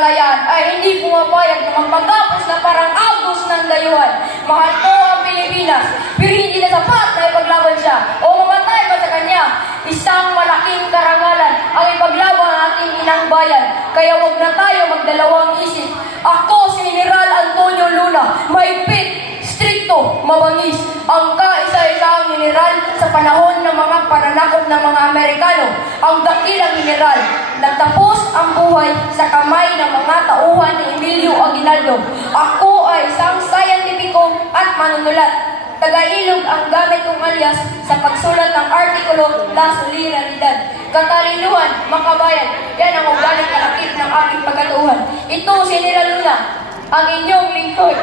kalayaan ay hindi pumapayag na magpagapos na parang agos ng dayuhan. Mahal ko ang Pilipinas, pero hindi na sapat na ipaglaban siya o mamatay pa sa kanya. Isang malaking karangalan ang ipaglaban ang ating inang bayan. Kaya huwag na tayo magdalawang isip. Ako si General Antonio Luna, maigpit, strikto, mabangis, ang kaisa-isang general sa panahon ng mga pananakop ng mga Amerikano, ang dakilang general. Nagtapos ang buhay sa kamay ng mga tauhan ni Emilio Aguinaldo. Ako ay isang scientifico at manunulat. Taga-Ilog ang gamit kong alias sa pagsulat ng artikulo La Solidaridad. Katalinuhan, makabayan, yan ang ugaling kalakip ng aking pagkatuhan. Ito si General Luna, ang inyong lingkod.